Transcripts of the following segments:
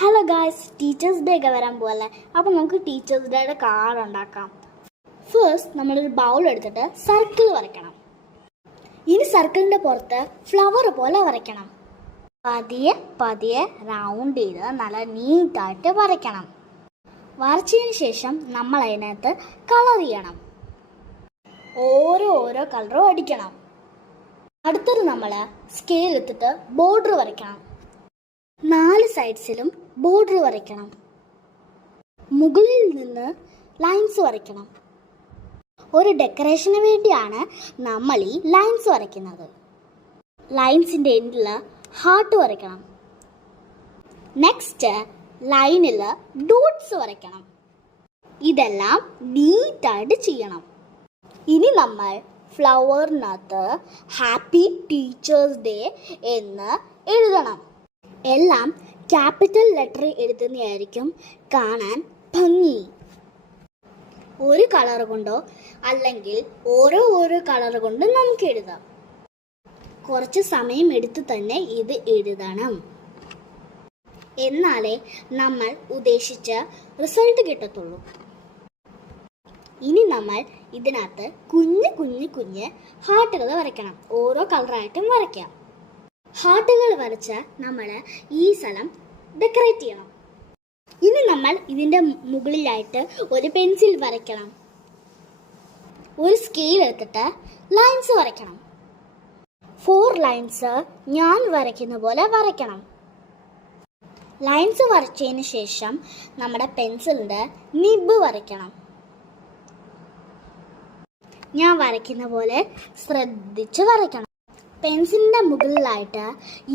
Hello guys, teachers day ഒക്കെ വരാൻ പോകല്ലേ. അപ്പോൾ നമുക്ക് ടീച്ചേഴ്സ് ഡേയുടെ കാർഡ് ഉണ്ടാക്കാം. ഫസ്റ്റ് നമ്മളൊരു ബൗൾ എടുത്തിട്ട് സർക്കിൾ വരയ്ക്കണം. ഇനി സർക്കിളിൻ്റെ പുറത്ത് ഫ്ലവർ പോലെ വരയ്ക്കണം. പതിയെ പതിയെ റൗണ്ട് ചെയ്ത് നല്ല നീറ്റായിട്ട് വരയ്ക്കണം. വരച്ചതിന് ശേഷം നമ്മൾ അതിനകത്ത് കളർ ചെയ്യണം. ഓരോ കളറും അടിക്കണം. അടുത്തത് നമ്മൾ സ്കെയിൽ എടുത്തിട്ട് ബോർഡർ വരയ്ക്കണം. 4 സൈഡ്സിലും ബോർഡർ വരയ്ക്കണം. മുകളിൽ നിന്ന് ലൈൻസ് വരയ്ക്കണം. ഒരു ഡെക്കറേഷന് വേണ്ടിയാണ് നമ്മൾ ഈ ലൈൻസ് വരയ്ക്കുന്നത്. ലൈൻസിൻ്റെ എൻഡിൽ ഹാർട്ട് വരയ്ക്കണം. നെക്സ്റ്റ് ലൈനിൽ ഡോട്ട്സ് വരയ്ക്കണം. ഇതെല്ലാം നീറ്റായിട്ട് ചെയ്യണം. ഇനി നമ്മൾ ഫ്ലവറിനകത്ത് ഹാപ്പി ടീച്ചേഴ്സ് ഡേ എന്ന് എഴുതണം. എല്ലാം ക്യാപിറ്റൽ ലെറ്റർ എഴുതുന്നതായിരിക്കും കാണാൻ ഭംഗി. ഒരു കളർ കൊണ്ടോ അല്ലെങ്കിൽ ഓരോ കളർ കൊണ്ട് നമുക്ക് എഴുതാം. കുറച്ച് സമയം എടുത്ത് തന്നെ ഇത് എഴുതണം. എന്നാലേ നമ്മൾ ഉദ്ദേശിച്ച റിസൾട്ട് കിട്ടത്തുള്ളൂ. ഇനി നമ്മൾ ഇതിനകത്ത് കുഞ്ഞ് ഹാർട്ടുകൾ വരയ്ക്കണം. ഓരോ കളറായിട്ടും വരയ്ക്കാം. ഹാർട്ടുകൾ വരച്ച് നമ്മൾ ഈ സ്ഥലം ഡെക്കറേറ്റ് ചെയ്യണം. ഇനി നമ്മൾ ഇതിൻ്റെ മുകളിലായിട്ട് ഒരു പെൻസിൽ വരയ്ക്കണം. ഒരു സ്കെയിൽ എടുത്തിട്ട് ലൈൻസ് വരയ്ക്കണം. 4 ലൈൻസ് ഞാൻ വരയ്ക്കുന്ന പോലെ വരയ്ക്കണം. ലൈൻസ് വരച്ചതിന് ശേഷം നമ്മുടെ പെൻസിലിൻ്റെ നിബ് വരയ്ക്കണം. ഞാൻ വരയ്ക്കുന്ന പോലെ ശ്രദ്ധിച്ച് വരയ്ക്കണം. പെൻസിലിൻ്റെ മുകളിലായിട്ട്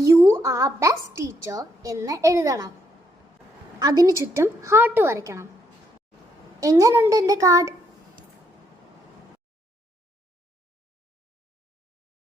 യു ആർ ബെസ്റ്റ് ടീച്ചർ എന്ന് എഴുതണം. അതിന് ചുറ്റും ഹാർട്ട് വരയ്ക്കണം. എങ്ങനെയുണ്ട് എൻ്റെ കാർഡ്?